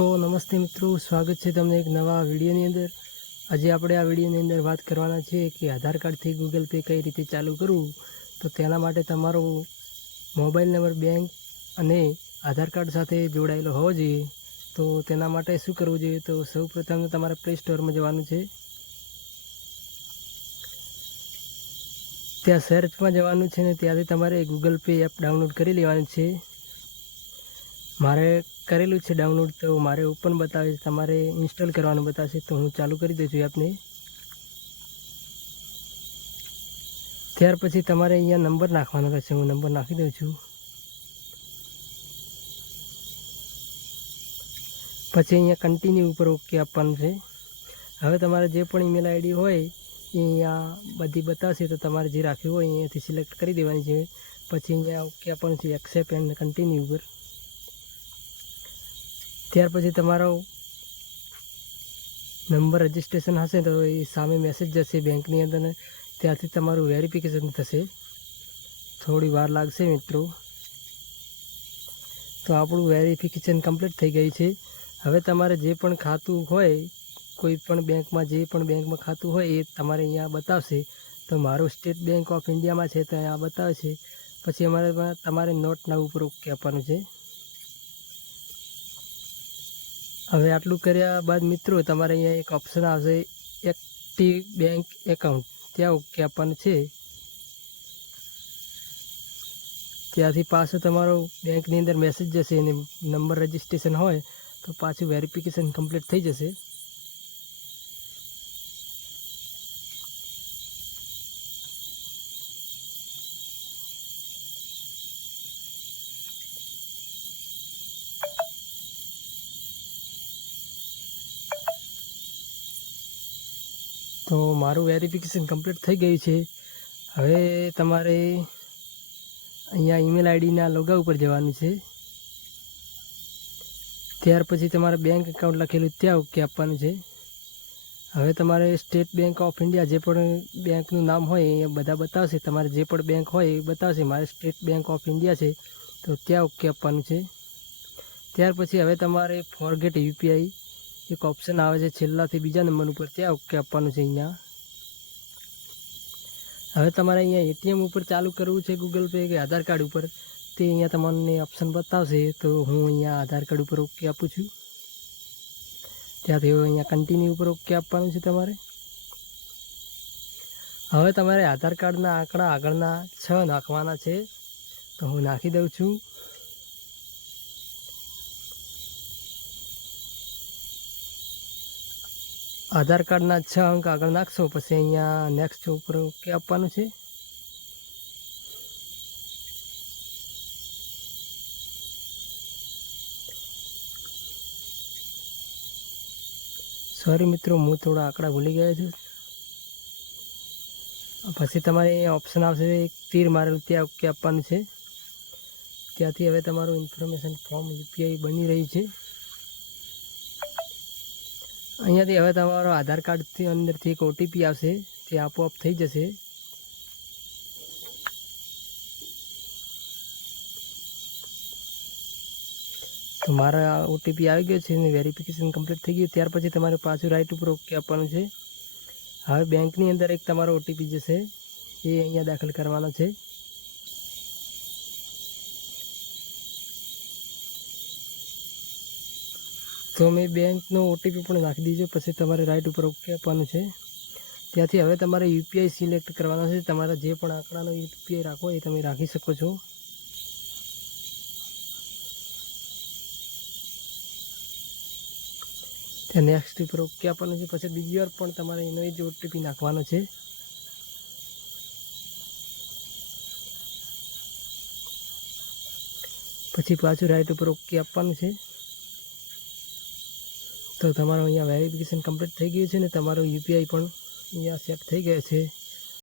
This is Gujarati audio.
તો નમસ્તે મિત્રો, સ્વાગત છે તમને એક નવા વિડીયોની અંદર. આજે આપણે આ વિડીયોની અંદર વાત કરવાના છે કે આધાર કાર્ડથી ગૂગલ પે કઈ રીતે ચાલુ કરવું. તો તેના માટે તમારો મોબાઈલ નંબર, બેંક અને આધાર કાર્ડ સાથે જોડાયેલો હોવો જોઈએ. તો તેના માટે શું કરવું જોઈએ? તો સૌ પ્રથમ તમારે પ્લે સ્ટોરમાં જવાનું છે. ત્યાં સર્ચમાં જવાનું છે ને ત્યાંથી તમારે ગૂગલ પે એપ ડાઉનલોડ કરી લેવાની છે. મારે કરેલું છે ડાઉનલોડ તો મારે ઓપન બતાવે છે, તમારે ઇન્સ્ટોલ કરવાનું બતાવશે, તો હું ચાલુ કરી દઉં છું એપને ત્યાર પછી તમારે અહીંયા નંબર નાખવાનો રહેશે, હું નંબર નાખી દઉં છું. પછી અહીંયા કન્ટિન્યુ ઉપર ઓકે આપવાનું છે. હવે તમારે જે પણ ઈમેલ આઈડી હોય, એ અહીંયા બધી બતાવશે, તો તમારે જે રાખ્યું હોય અહીંયાથી સિલેક્ટ કરી દેવાની છે. પછી અહીંયા ઓકે આપવાનું છે એક્સેપ્ટ એન્ડ કન્ટિન્યુ ઉપર. ત્યાર પછી તમારો નંબર રજિસ્ટ્રેશન હશે તો એ સામે મેસેજ જશે બેંકની અંદર ત્યાંથી તમારું વેરિફિકેશન થશે. થોડી વાર લાગશે મિત્રો. તો આપણું વેરિફિકેશન કમ્પ્લીટ થઈ ગયું છે. હવે તમારે જે પણ ખાતું હોય, કોઈ પણ બેંકમાં જે પણ બેંકમાં ખાતું હોય એ તમારે અહીંયા બતાવશે. તો મારું સ્ટેટ બેંક ઓફ ઇન્ડિયામાં છે તો અહીંયા બતાવે છે. પછી અમારે તમારે નોટ ના ઉપર ઓકે આપવાનું છે. હવે આટલું કર્યા બાદ મિત્રો, તમારે અહીંયા એક ઓપ્શન આવશે એક્ટિવ બેંક એકાઉન્ટ ત્યાં ઓકે આપવાનું છે. ત્યાંથી પાછો તમારો બેંકની અંદર મેસેજ જશે અને નંબર રજિસ્ટ્રેશન હોય, તો પાછું વેરિફિકેશન કમ્પ્લીટ થઈ જશે. તો મારું વેરિફિકેશન કમ્પ્લીટ થઈ ગયું છે. હવે તમારે અહીંયા ઈમેલ આઈડીના લોગા ઉપર જવાનું છે. ત્યાર પછી તમારે બેંક એકાઉન્ટ લખેલું ત્યાં ઓકે આપવાનું છે. હવે તમારે સ્ટેટ બેંક ઓફ ઇન્ડિયા જે પણ બેંકનું નામ હોય એ બધા બતાવશે. તમારે જે પણ બેંક હોય એ બતાવશે. મારે સ્ટેટ બેંક ઓફ ઇન્ડિયા છે. તો ત્યાં ઓકે આપવાનું છે. ત્યાર પછી હવે તમારે ફોરગેટ યુપીઆઈ એક ઓપ્શન આવે છે છેલ્લાથી બીજા નંબર ઉપર ત્યાં ઓકે આપવાનું છે અહીંયા. હવે તમારે અહીંયા એટીએમ ઉપર ચાલુ કરવું છે ગૂગલ પે કે આધાર કાર્ડ ઉપર, તે અહીંયા તમને ઓપ્શન બતાવશે. તો હું અહીંયા આધાર કાર્ડ ઉપર ઓકે આપું છું. ત્યાંથી અહીંયા કન્ટિન્યુ ઉપર ઓકે આપવાનું છે તમારે. હવે તમારે આધાર કાર્ડના આંકડા આગળના છ નાખવાના છે. તો હું નાખી દઉં છું. આધાર કાર્ડના છ અંક આગળ નાખશો, પછી અહીંયા નેક્સ્ટ ઉપર ઓકે આપવાનું છે. સોરી મિત્રો, હું થોડા આંકડા ભૂલી ગયો છું. પછી તમારે ઓપ્શન આવશે એક તીર મારેલું ત્યાં ઓકે આપવાનું છે. ત્યાંથી હવે તમારું ઇન્ફોર્મેશન ફોર્મ યુપીઆઈ બની રહી છે. અહીંયાથી હવે તમારો આધાર કાર્ડથી અંદરથી એક ઓટીપી આવશે. તે આપોઆપ થઈ જશે. મારા ઓટીપી આવી ગયો છે અને વેરિફિકેશન કમ્પ્લીટ થઈ ગયું. ત્યાર પછી તમારે પાછું રાઈટ ઉપર ઓકે આપવાનું છે. હવે બેંકની અંદર એક તમારો ઓટીપી જશે. એ અહીંયા દાખલ કરવાનો છે. તો મેં બેંકનો ઓટીપી પણ નાખી દીજો પછી તમારે રાઈટ ઉપર ઓકે આપવાનું છે. ત્યાંથી હવે તમારે યુપીઆઈ સિલેક્ટ કરવાનો છે. તમારા જે પણ આંકડાનો યુપીઆઈ રાખો એ તમે રાખી શકો છો. ત્યાં નેક્સ્ટ ઉપર ઓકે આપવાનું છે. પછી બીજી વાર પણ તમારે એનો એ જ ઓટીપી નાખવાનો છે. પછી પાછું રાઈટ ઉપર ઓકે આપવાનું છે. તો તમારું અહીંયા વેરિફિકેશન કમ્પ્લીટ થઈ ગયું છે ને તમારું યુપીઆઈ પણ અહીંયા સેટ થઈ ગયો છે.